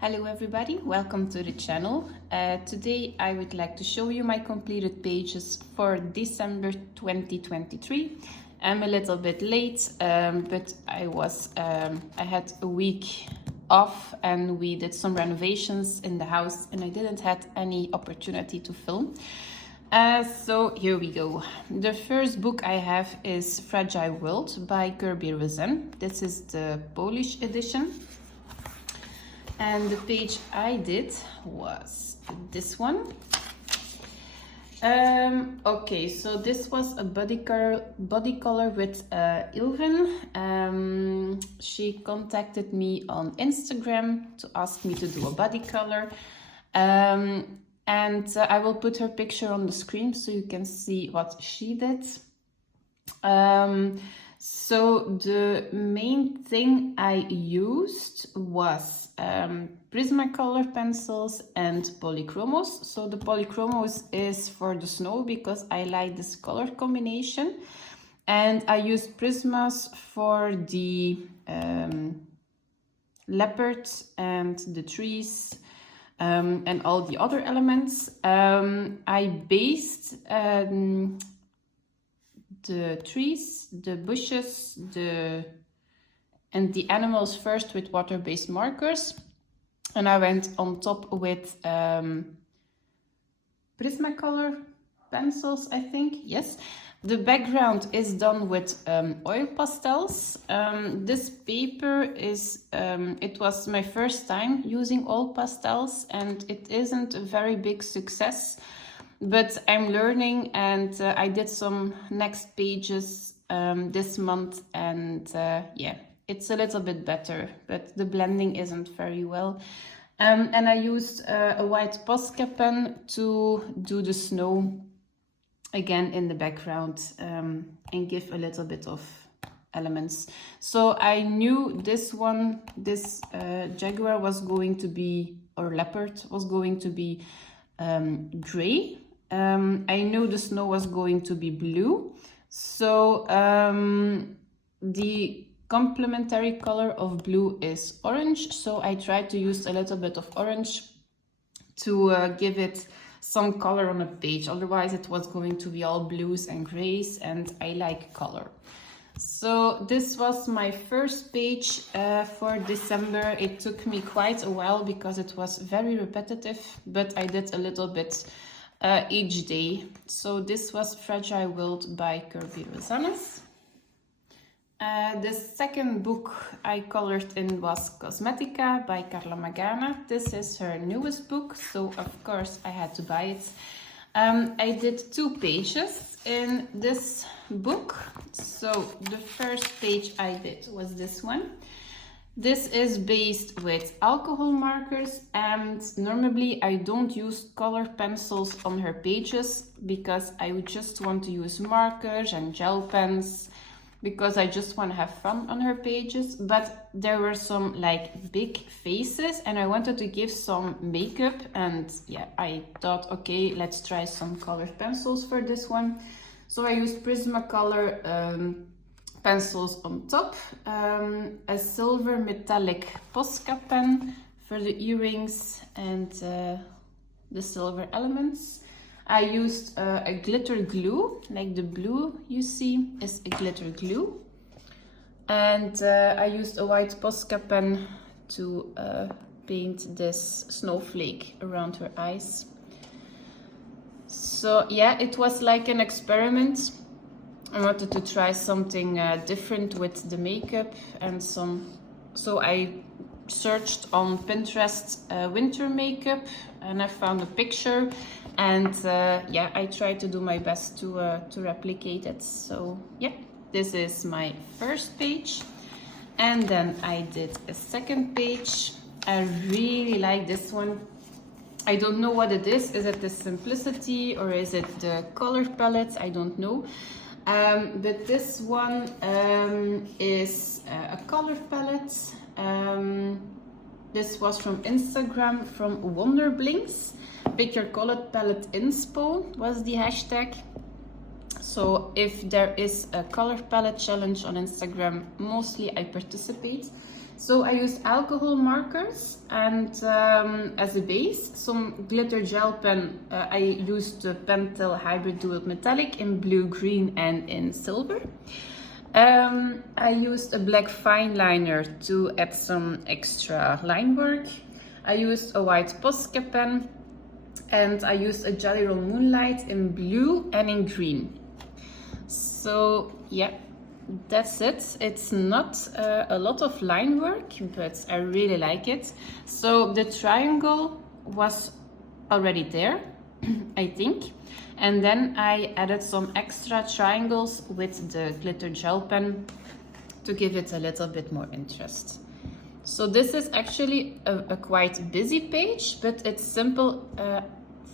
Hello everybody, welcome to the channel. Today I would like to show you my completed pages for December 2023. I'm a little bit late, but I had a week off and we did some renovations in the house and I didn't have any opportunity to film. So here we go. The first book I have is Fragile World by Carlson. This is the Polish edition. And the page I did was this one. Okay, so this was a body color with Ilven. She contacted me on Instagram to ask me to do a body color. And I will put her picture on the screen so you can see what she did. So the main thing I used was Prismacolor pencils and polychromos. So the polychromos is for the snow because I like this color combination, and I used Prismas for the leopard and the trees and all the other elements. I based the trees, the bushes, and the animals first with water-based markers, and I went on top with Prismacolor pencils, I think. Yes, the background is done with oil pastels. This paper is it was my first time using oil pastels and it isn't a very big success. But I'm learning, and I did some next pages this month, and yeah, it's a little bit better, but the blending isn't very well. And I used a white Posca pen to do the snow again in the background and give a little bit of elements. So I knew this jaguar was going to be, or leopard was going to be gray. I knew the snow was going to be blue, so the complementary color of blue is orange, so I tried to use a little bit of orange to give it some color on a page. Otherwise it was going to be all blues and grays, and I like color. So this was my first page for December. It took me quite a while because it was very repetitive, but I did a little bit each day. So this was Fragile World by Carlson. The second book I colored in was Cosmetica by Carlson. This is her newest book, so of course I had to buy it. I did 2 pages in this book. So the first page I did was this one. This is based with alcohol markers, and normally I don't use color pencils on her pages because I would just want to use markers and gel pens because I just want to have fun on her pages. But there were some like big faces and I wanted to give some makeup, and yeah, I thought, okay, let's try some colored pencils for this one. So I used Prismacolor pencils on top, a silver metallic Posca pen for the earrings and the silver elements. I used a glitter glue, like the blue you see is a glitter glue. And I used a white Posca pen to paint this snowflake around her eyes. So yeah, it was like an experiment. I wanted to try something different with the makeup and so I searched on Pinterest winter makeup and I found a picture, and yeah, I tried to do my best to replicate it. So yeah, this is my first page, and then I did a second page. I really like this one. I don't know what it is. Is it the simplicity or is it the color palette? I don't know. But this one is a color palette. This was from Instagram from Wonderblinks. Pick your color palette inspo was the hashtag. So if there is a color palette challenge on Instagram, mostly I participate. So I used alcohol markers and as a base, some glitter gel pen. I used the Pentel Hybrid Dual Metallic in blue, green and in silver. I used a black fine liner to add some extra line work. I used a white Posca pen and I used a Jelly Roll Moonlight in blue and in green. So yeah, that's it. It's not a lot of line work, but I really like it. So the triangle was already there, I think. And then I added some extra triangles with the glitter gel pen to give it a little bit more interest. So this is actually a quite busy page, but it's simple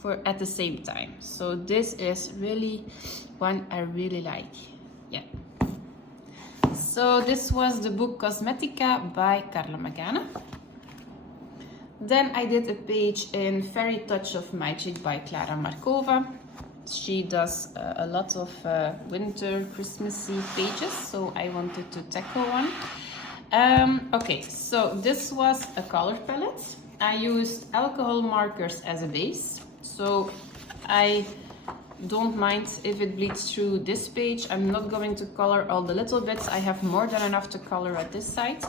for at the same time. So this is really one I really like. Yeah. So this was the book Cosmetica by Carla Magana. Then I did a page in Fairy Touch of Magic by Klara Markova. She does a lot of winter Christmassy pages, so I wanted to tackle one. Okay, so this was a color palette. I used alcohol markers as a base, so I don't mind if it bleeds through this page. I'm not going to color all the little bits. I have more than enough to color at this side.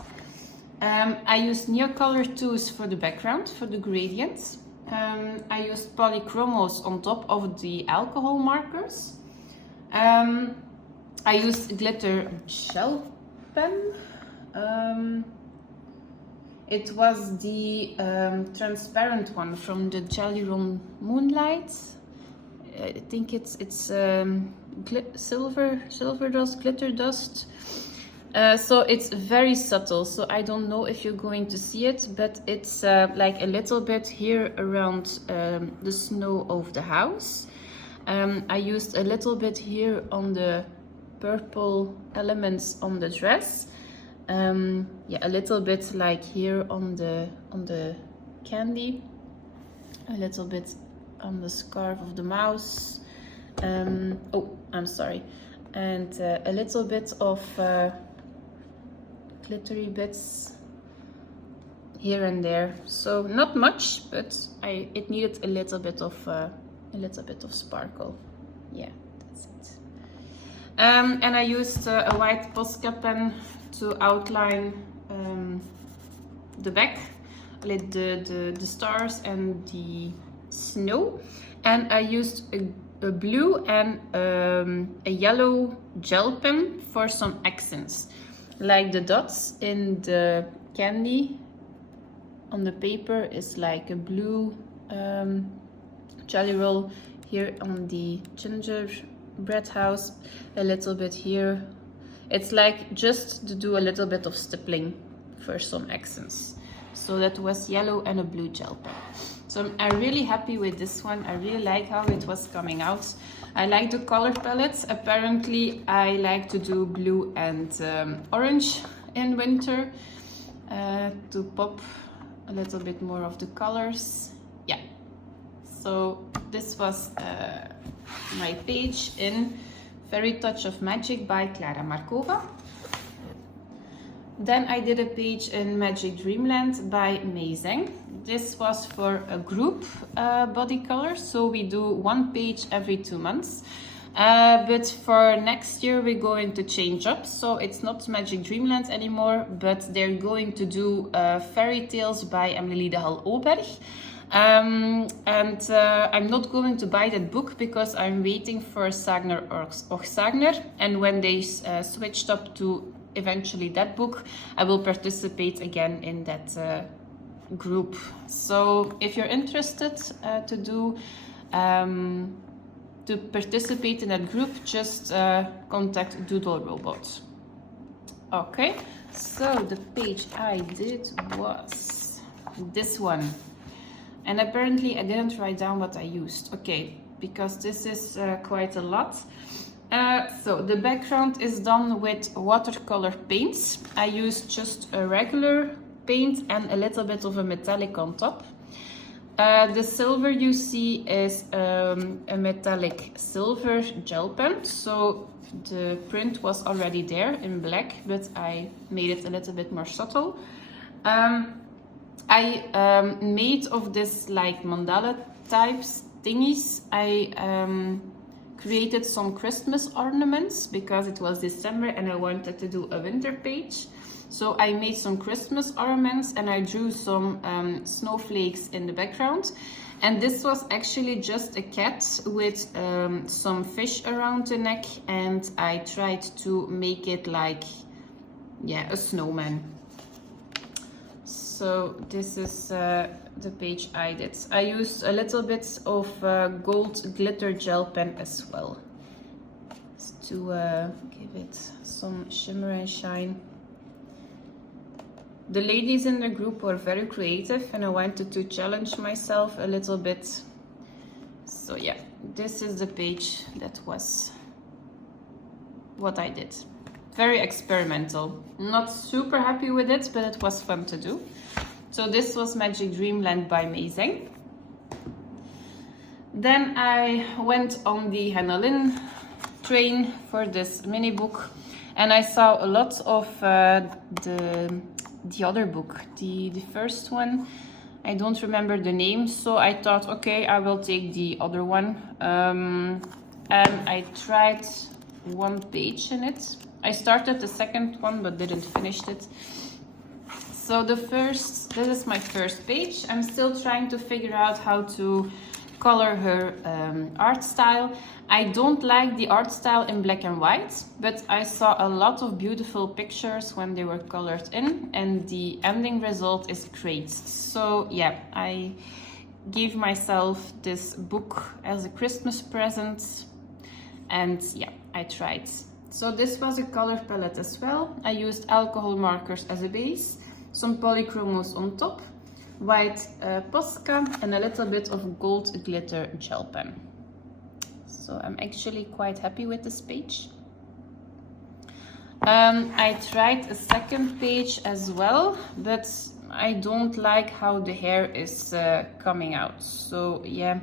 I used Neocolor 2s for the background, for the gradients. I used polychromos on top of the alcohol markers. I used glitter gel pen. It was the transparent one from the Jelly Roll Moonlight. I think it's silver dust, glitter dust. So it's very subtle, so I don't know if you're going to see it, but it's like a little bit here around the snow of the house. I used a little bit here on the purple elements on the dress. Yeah, a little bit like here on the candy, a little bit on the scarf of the mouse. Oh, I'm sorry, and a little bit of glittery bits here and there. So not much, but it needed a little bit of sparkle. Yeah, that's it. And I used a white Posca pen to outline the back, like the stars and the snow. And I used a blue and a yellow gel pen for some accents, like the dots in the candy on the paper is like a blue jelly roll. Here on the gingerbread house, a little bit here. It's like just to do a little bit of stippling for some accents. So that was yellow and a blue gel pen. So I'm really happy with this one. I really like how it was coming out. I like the color palettes. Apparently I like to do blue and orange in winter to pop a little bit more of the colors. Yeah. So this was my page in Fairy Touch of Magic by Klara Markova. Then I did a page in Magic Dreamland by Mei Zheng. This was for a group body color, so we do one page every 2 months. But for next year we're going to change up, so it's not Magic Dreamland anymore, but they're going to do Fairy Tales by Amelie de Hal Oberg. I'm not going to buy that book because I'm waiting for Sagner or Sagner, and when they switched up to eventually that book, I will participate again in that group. So if you're interested to participate in that group, just contact Doodle Robot. Okay, so the page I did was this one. And apparently I didn't write down what I used. Okay, because this is quite a lot. So the background is done with watercolor paints. I used just a regular paint and a little bit of a metallic on top. The silver you see is a metallic silver gel pen. So the print was already there in black, but I made it a little bit more subtle. I made of this like mandala types thingies. I created some Christmas ornaments because it was December and I wanted to do a winter page. So I made some Christmas ornaments and I drew some snowflakes in the background. And this was actually just a cat with some fish around the neck, and I tried to make it like, yeah, a snowman. So this is the page I did. I used a little bit of gold glitter gel pen as well, to give it some shimmer and shine. The ladies in the group were very creative and I wanted to challenge myself a little bit. So yeah, this is the page that was what I did. Very experimental. Not super happy with it, but it was fun to do. So this was Magic Dreamland by Mei Zheng. Then I went on the Hanah Linn train for this mini book, and I saw a lot of the other book, the first one. I don't remember the name, so I thought, okay, I will take the other one. And I tried one page in it. I started the second one but didn't finish it. So this is my first page. I'm still trying to figure out how to color her art style. I don't like the art style in black and white, but I saw a lot of beautiful pictures when they were colored in, and the ending result is great. So yeah, I gave myself this book as a Christmas present, and yeah, I tried. So this was a color palette as well. I used alcohol markers as a base, some polychromos on top, white Posca, and a little bit of gold glitter gel pen. So I'm actually quite happy with this page. I tried a second page as well, but I don't like how the hair is coming out. So yeah,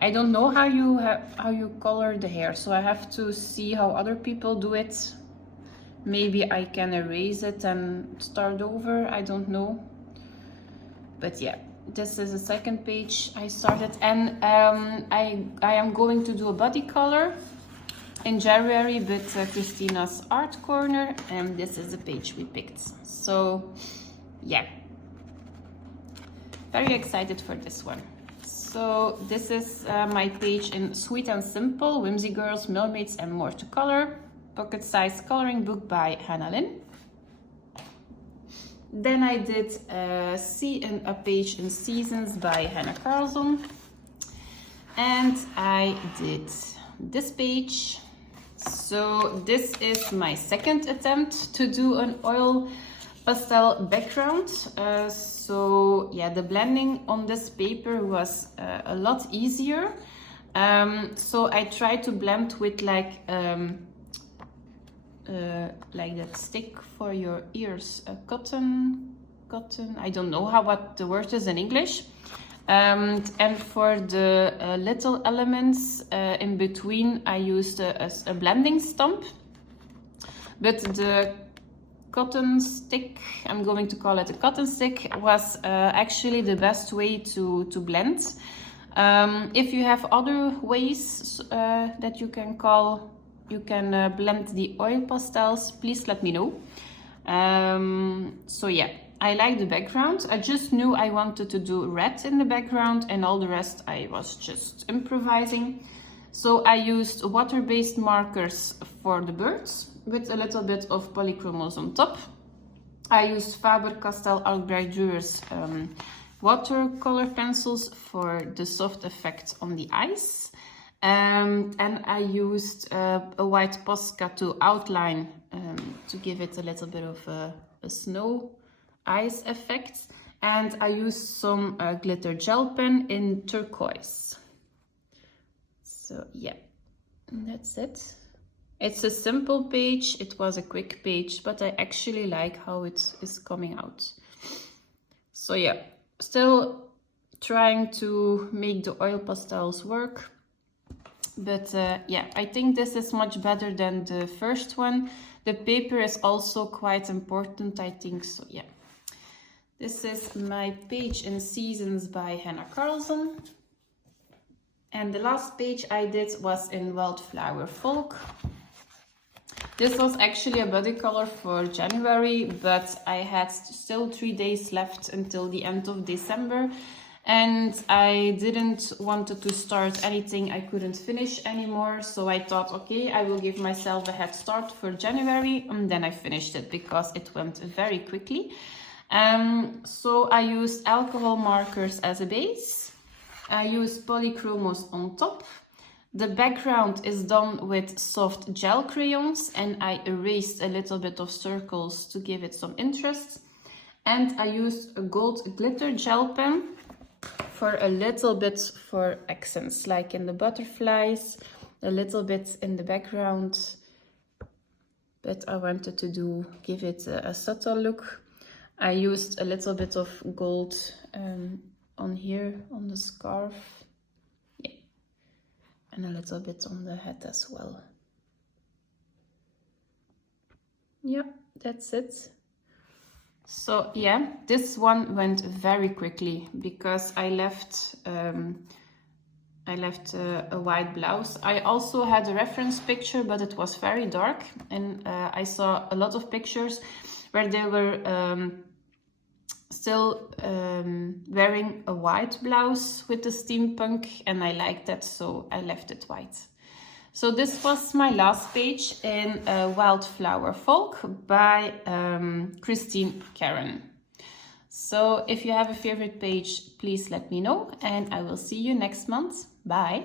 I don't know how you color the hair, so I have to see how other people do it. Maybe I can erase it and start over, I don't know. But yeah, this is the second page I started, and I am going to do a body color in January with Christina's Art Corner, and this is the page we picked. So yeah, very excited for this one. So this is my page in Sweet and Simple, Whimsy Girls, Mermaids and More to Color, pocket size coloring book by Hanah Linn. Then I did a page in Seasons by Hannah Carlson. And I did this page. So this is my second attempt to do an oil pastel background. So yeah, the blending on this paper was a lot easier. So I tried to blend with like that stick for your ears, cotton, I don't know what the word is in English. And for the little elements in between, I used a blending stump. But the cotton stick, I'm going to call it a cotton stick, was actually the best way to blend. If you have other ways that you can blend the oil pastels, please let me know. So yeah, I like the background. I just knew I wanted to do red in the background, and all the rest I was just improvising. So I used water-based markers for the birds with a little bit of polychromos on top. I used Faber-Castell Art Bright Drawers watercolor pencils for the soft effect on the eyes. And I used a white Posca to outline, to give it a little bit of a snow ice effect. And I used some glitter gel pen in turquoise. So yeah, that's it. It's a simple page, it was a quick page, but I actually like how it is coming out. So yeah, still trying to make the oil pastels work. But yeah, I think this is much better than the first one. The paper is also quite important, I think, so yeah. This is my page in Seasons by Hanah Carlson. And the last page I did was in Wildflower Folk. This was actually a body color for January, but I had still 3 days left until the end of December. And I didn't want to start anything I couldn't finish anymore. So I thought, okay, I will give myself a head start for January. And then I finished it because it went very quickly. So I used alcohol markers as a base. I used polychromos on top. The background is done with soft gel crayons, and I erased a little bit of circles to give it some interest. And I used a gold glitter gel pen for a little bit for accents, like in the butterflies, a little bit in the background. But I wanted to give it a subtle look. I used a little bit of gold on here, on the scarf. Yeah. And a little bit on the head as well. Yeah, that's it. So yeah, this one went very quickly because I left a white blouse. I also had a reference picture, but it was very dark, and I saw a lot of pictures where they were still wearing a white blouse with the steampunk, and I liked that, so I left it white. So this was my last page in Wildflower Folk by Christine Karen. So if you have a favorite page, please let me know, and I will see you next month. Bye!